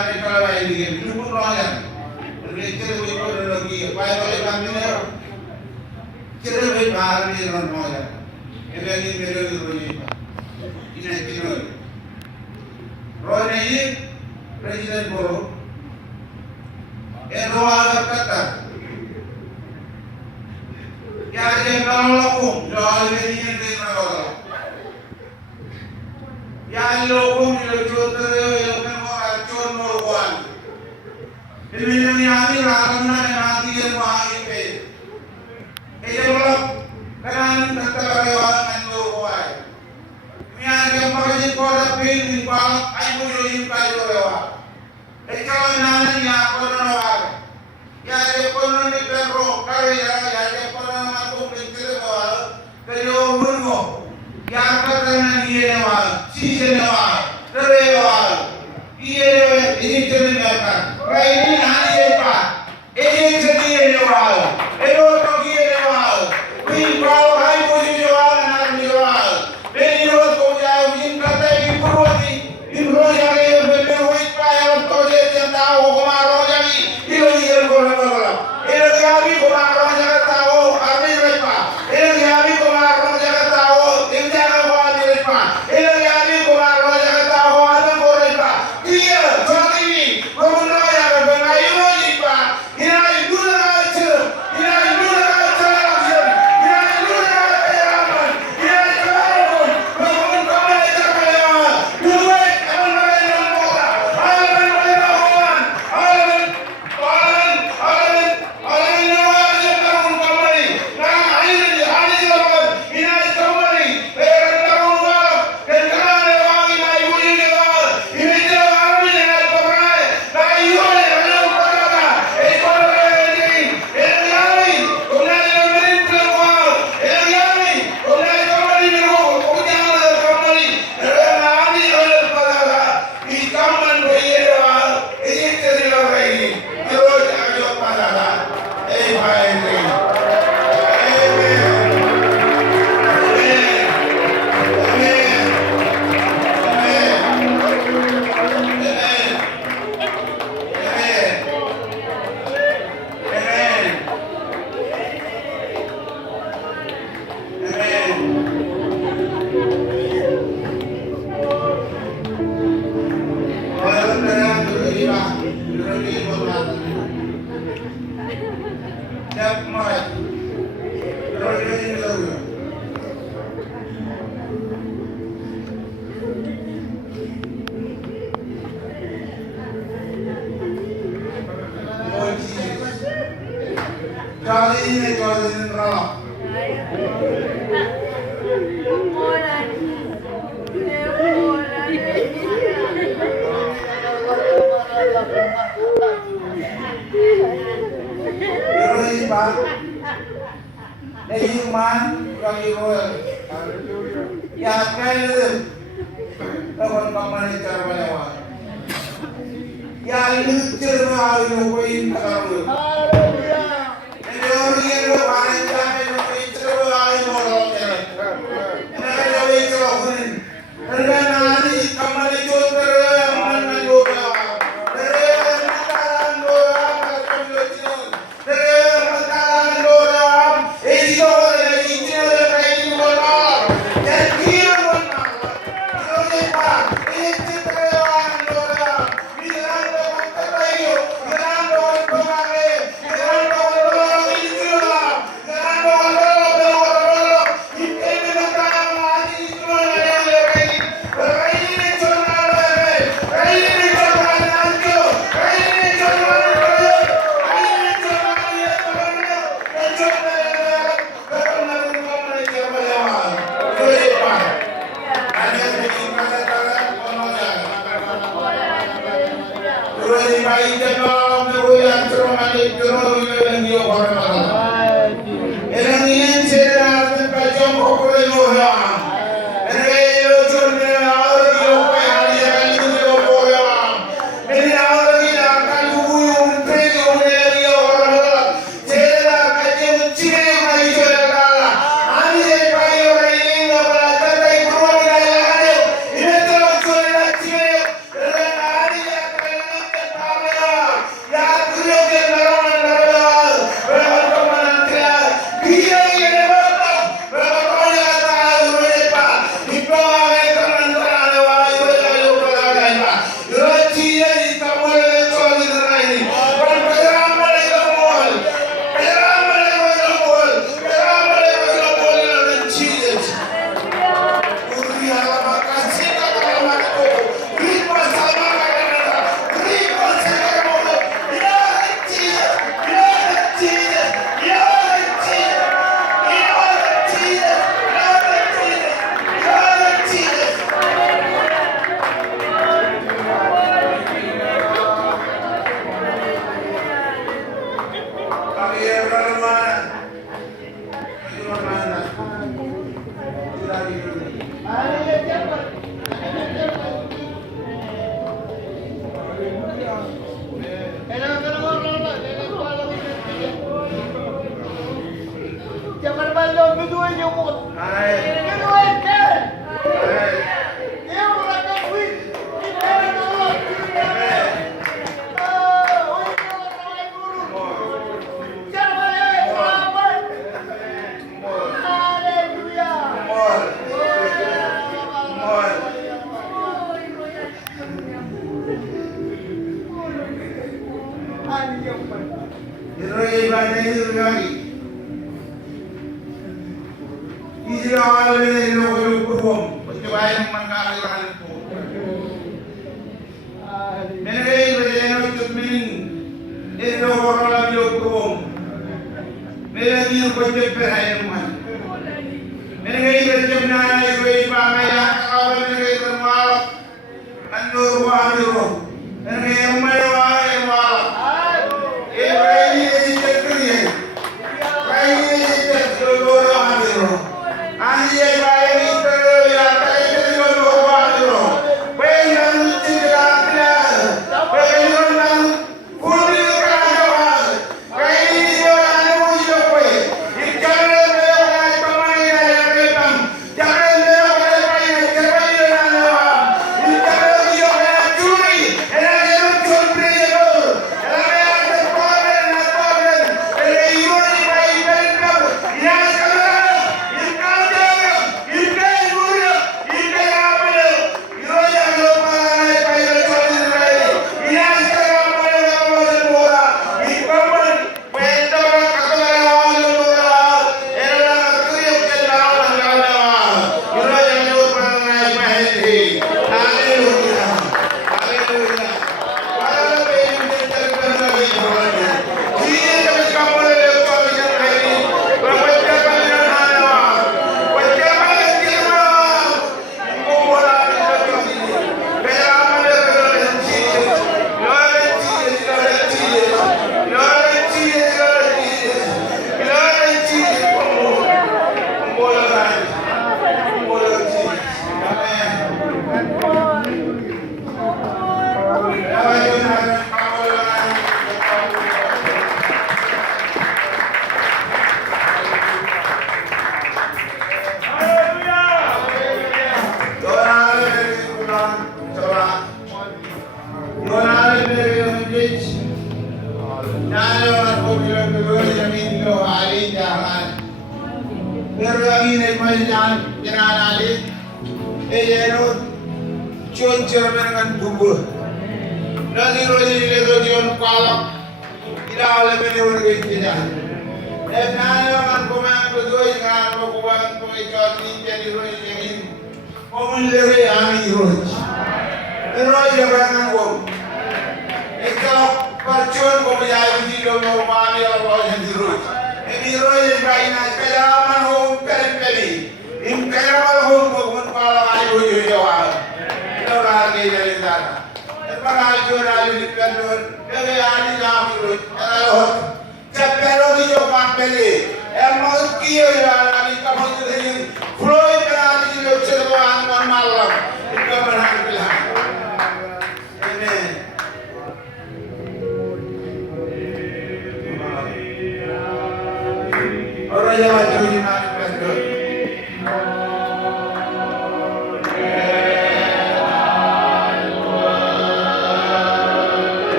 ada kalau ini itu pun orang mereka itu lagi apa yang kami ni kira berbahagia ni orang orang ini mereka itu ini kira orang ini presiden baru Erdogan kata ya dia kalau lakum jual ini ni orang ya lakum itu jual ini yang ini orang nanti yang mahal ini. Ini kalau kerana kita orang yang luar, ini yang pakai kotak pin, kalau ibu yang pakai luar. Ini kalau nanti yang konon ya dia konon ni perlu, kalau ya dia konon aku pintar luar, kalau umurmu, ya kata ni luar, sisi luar, terluar, ini cerita mereka. Ini nanti apa? Ini jadi jual. Ini toki jual. Ini kalau hai posisi jual, nanti jual. Ini roz kau jauh ini kata ini perwati. Ini roz yang ini berbuat payah untuk dia tahu kemana jadi. Ini berbuat. Ini kami kemana jangan tahu kami berapa. Ini kami kemana jangan tahu ini jangan buat berapa. Ini kami kemana jangan tahu ada berapa. Dia saat ini kemudian kali ini kali neraka. Pak, iman bagi orang. Ya kaya tahun kemarin cara lewat. Ya ini cerita yang koin kalau. Ini orang yang paling jahat yang koin cerita yang orang jahat. Ini yang itu orang. Karena hari kemarin juga mana juga.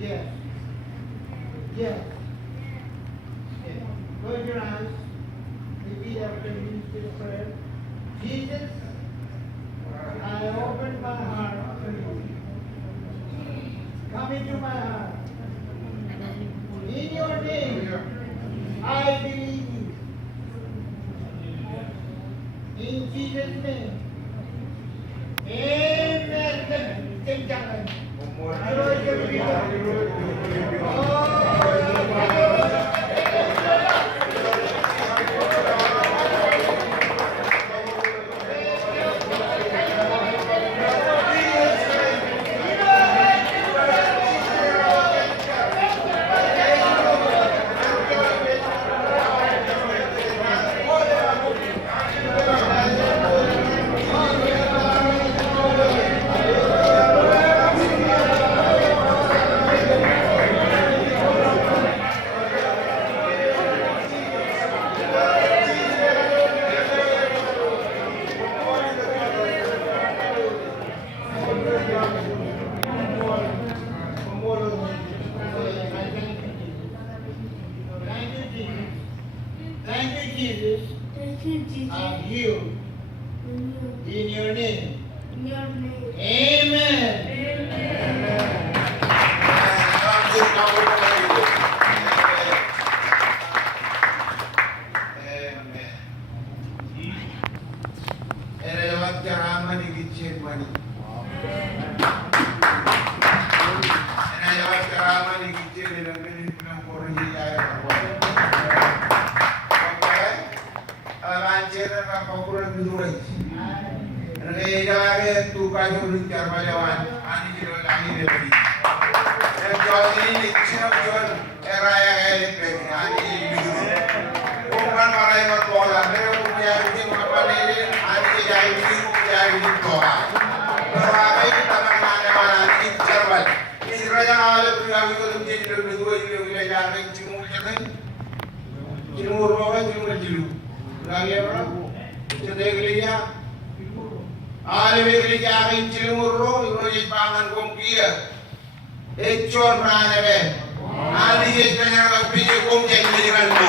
Yes. Yes. Yes. Close your eyes. Repeat after me this prayer. Jesus, I open my heart to you. Come into my heart. In your name, I believe you. In Jesus' name. Amen. Take time. Thank you, Jesus. Thank you, Jesus. I'm healed. In your name. In your name. Amen. Amen. Era lewat ceramah di Gitsemani. Era lewat ceramah di Gitsemani dan bilang korji ayat apa? Oke, lancar dan pokoknya berdua. Reda lagi tu kayu lincah balawan, ani jual lagi lebih. Dan jual ini kisah jual era yang elit ani berdua. Bukan malah yang berbola, mereka punya bikin apa ini, ani jadi bikin doa. Doa itu tangan mana ini cermat. Israel yang ada punya itu jadi lebih dua juga jangan cimur jangan. Cimur apa cimur jilu. Lagi apa? Jadi gereja. Ali begli jamin cilmurro ino jipangan komkia echon rane be ali jenya la pije kom jengli randu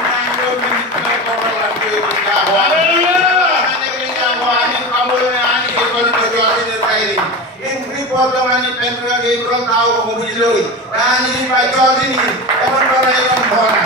nando minta ko la pije jawa ane begli jawa ani kamul ani ke kon to jodi de kairi in report ani pendra ge ro tau ko mujiloi ani ba jodi ni emon bara emon bona